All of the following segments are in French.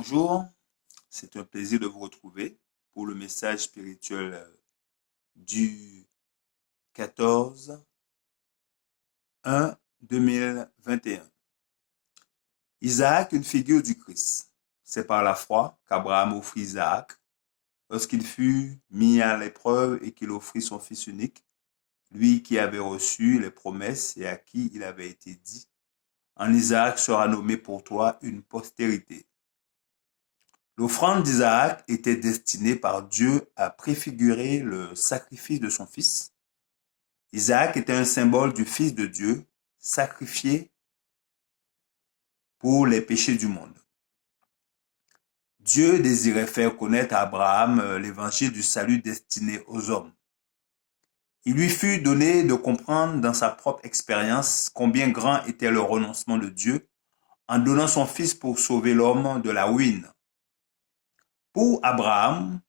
Bonjour, c'est un plaisir de vous retrouver pour le message spirituel du 14/1/2021. Isaac, une figure du Christ. C'est par la foi qu'Abraham offrit Isaac lorsqu'il fut mis à l'épreuve et qu'il offrit son fils unique, lui qui avait reçu les promesses et à qui il avait été dit, en Isaac sera nommé pour toi une postérité. L'offrande d'Isaac était destinée par Dieu à préfigurer le sacrifice de son fils. Isaac était un symbole du Fils de Dieu, sacrifié pour les péchés du monde. Dieu désirait faire connaître à Abraham l'évangile du salut destiné aux hommes. Il lui fut donné de comprendre dans sa propre expérience combien grand était le renoncement de Dieu en donnant son fils pour sauver l'homme de la ruine. Pour Abraham,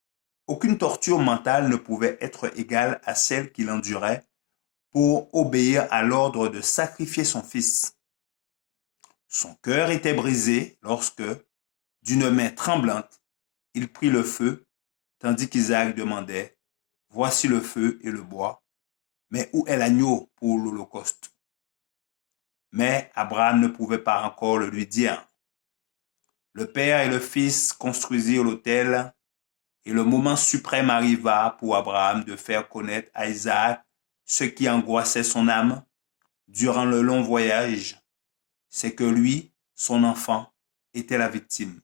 aucune torture mentale ne pouvait être égale à celle qu'il endurait pour obéir à l'ordre de sacrifier son fils. Son cœur était brisé lorsque, d'une main tremblante, il prit le feu, tandis qu'Isaac demandait, « Voici le feu et le bois, mais où est l'agneau pour l'holocauste ?» Mais Abraham ne pouvait pas encore le lui dire. Le père et le fils construisirent l'autel et le moment suprême arriva pour Abraham de faire connaître à Isaac ce qui angoissait son âme durant le long voyage, c'est que lui, son enfant, était la victime.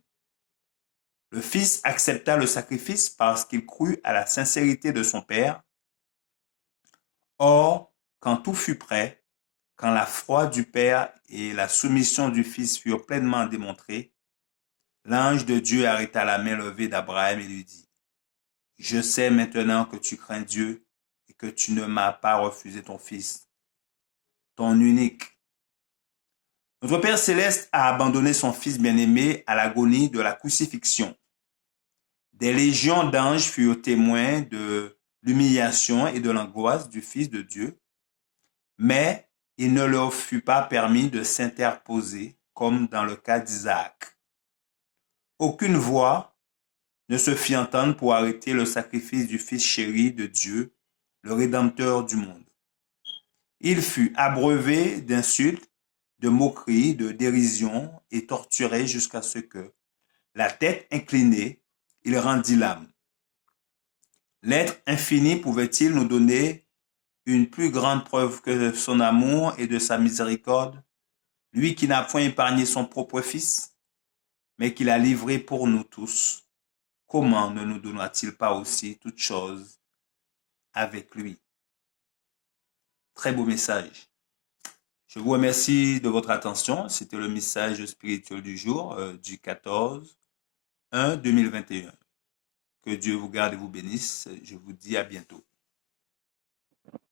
Le fils accepta le sacrifice parce qu'il crut à la sincérité de son père. Or, quand tout fut prêt, quand la foi du père et la soumission du fils furent pleinement démontrées, l'ange de Dieu arrêta la main levée d'Abraham et lui dit, « Je sais maintenant que tu crains Dieu et que tu ne m'as pas refusé ton fils, ton unique. » Notre Père céleste a abandonné son Fils bien-aimé à l'agonie de la crucifixion. Des légions d'anges furent témoins de l'humiliation et de l'angoisse du Fils de Dieu, mais il ne leur fut pas permis de s'interposer comme dans le cas d'Isaac. Aucune voix ne se fit entendre pour arrêter le sacrifice du Fils chéri de Dieu, le Rédempteur du monde. Il fut abreuvé d'insultes, de moqueries, de dérision et torturé jusqu'à ce que, la tête inclinée, il rendit l'âme. L'être infini pouvait-il nous donner une plus grande preuve que son amour et de sa miséricorde, lui qui n'a point épargné son propre fils, mais qui l'a livré pour nous tous? Comment ne nous donnera-t-il pas aussi toutes choses avec lui? Très beau message. Je vous remercie de votre attention. C'était le message spirituel du jour du 14/1/2021. Que Dieu vous garde et vous bénisse. Je vous dis à bientôt.